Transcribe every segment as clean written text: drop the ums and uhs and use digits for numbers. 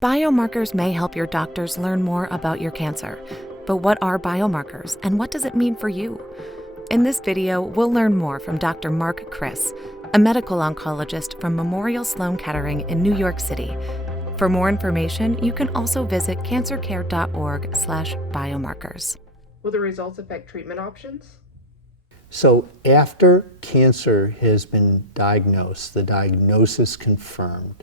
Biomarkers may help your doctors learn more about your cancer. But what are biomarkers and what does it mean for you? In this video, we'll learn more from Dr. Kris, a medical oncologist from Memorial Sloan Kettering in New York City. For more information, you can also visit cancercare.org/biomarkers. Will the results affect treatment options? So after cancer has been diagnosed, the diagnosis confirmed,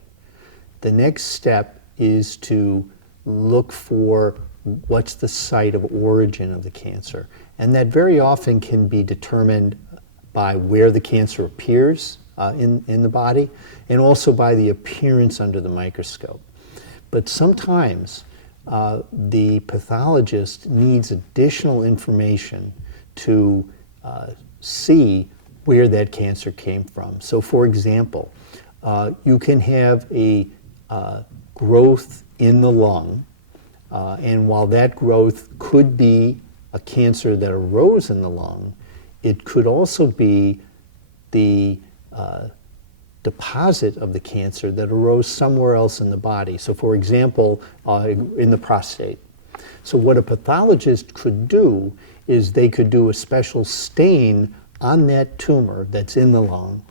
the next step is to look for what's the site of origin of the cancer. And that very often can be determined by where the cancer appears in the body, and also by the appearance under the microscope. But sometimes the pathologist needs additional information to see where that cancer came from. So for example, you can have a growth in the lung, and while that growth could be a cancer that arose in the lung, it could also be the deposit of the cancer that arose somewhere else in the body. So for example, in the prostate. So what a pathologist could do is they could do a special stain on that tumor that's in the lung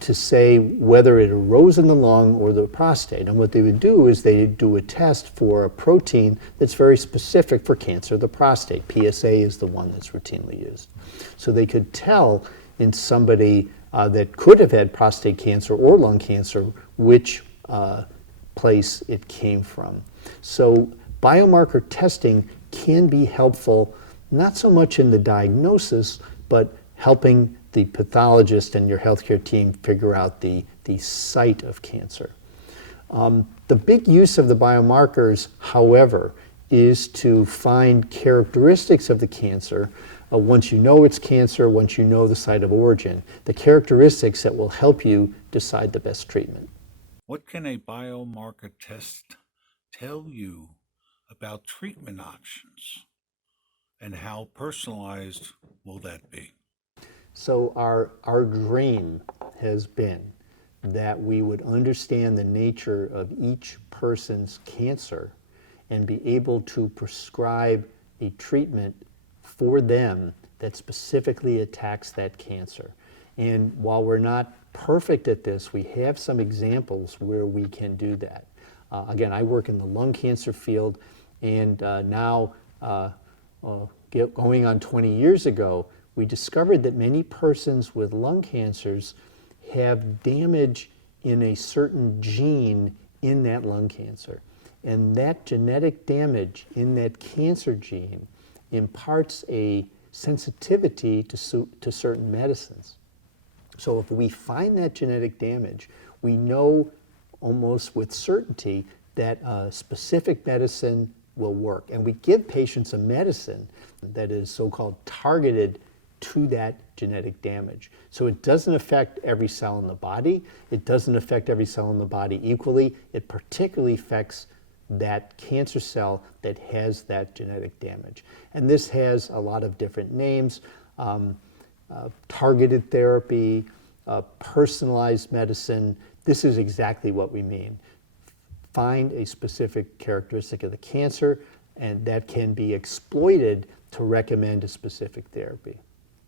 to say whether it arose in the lung or the prostate. And what they would do is they do a test for a protein that's very specific for cancer of the prostate. PSA is the one that's routinely used. So they could tell in somebody that could have had prostate cancer or lung cancer which place it came from. So biomarker testing can be helpful, not so much in the diagnosis, but helping the pathologist and your healthcare team figure out the site of cancer. The big use of the biomarkers, however, is to find characteristics of the cancer. Once you know it's cancer, once you know the site of origin, the characteristics that will help you decide the best treatment. What can a biomarker test tell you about treatment options, and how personalized will that be? So our dream has been that we would understand the nature of each person's cancer and be able to prescribe a treatment for them that specifically attacks that cancer. And while we're not perfect at this, we have some examples where we can do that. Again, I work in the lung cancer field, and now going on 20 years ago, we discovered that many persons with lung cancers have damage in a certain gene in that lung cancer. And that genetic damage in that cancer gene imparts a sensitivity to certain medicines. So if we find that genetic damage, we know almost with certainty that a specific medicine will work. And we give patients a medicine that is so-called targeted to that genetic damage. So it doesn't affect every cell in the body. It doesn't affect every cell in the body equally. It particularly affects that cancer cell that has that genetic damage. And this has a lot of different names: targeted therapy, personalized medicine. This is exactly what we mean. Find a specific characteristic of the cancer, and that can be exploited to recommend a specific therapy.